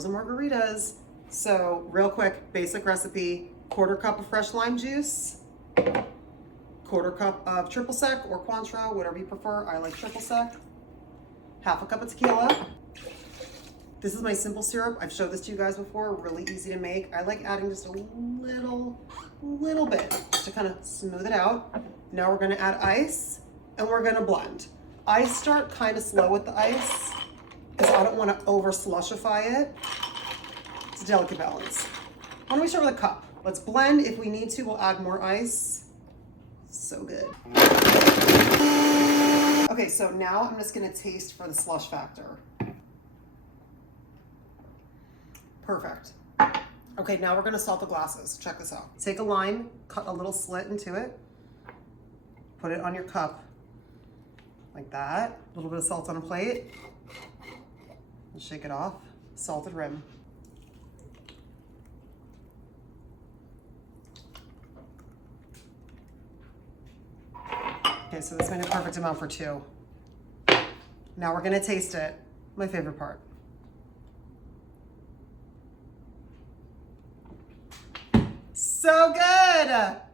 frozen margaritas. So real quick, basic recipe, 1/4 cup of fresh lime juice, 1/4 cup of triple sec or Cointreau, whatever you prefer. I like triple sec. 1/2 cup of tequila. This is my simple syrup. I've showed this to you guys before, really easy to make. I like adding just a little bit to kind of smooth it out. Now we're gonna add ice and we're gonna blend. I start kind of slow with the ice because I don't want to over slushify it. It's a delicate balance. Why don't we start with a cup? Let's blend. If we need to, we'll add more ice. So good. Okay, so now I'm just gonna taste for the slush factor. Perfect. Okay, now we're gonna salt the glasses. Check this out. Take a lime, cut a little slit into it, put it on your cup, like that. A little bit of salt on a plate, and shake it off. Salted rim. Okay, so this made a perfect amount for 2. Now we're gonna taste it. My favorite part. So good!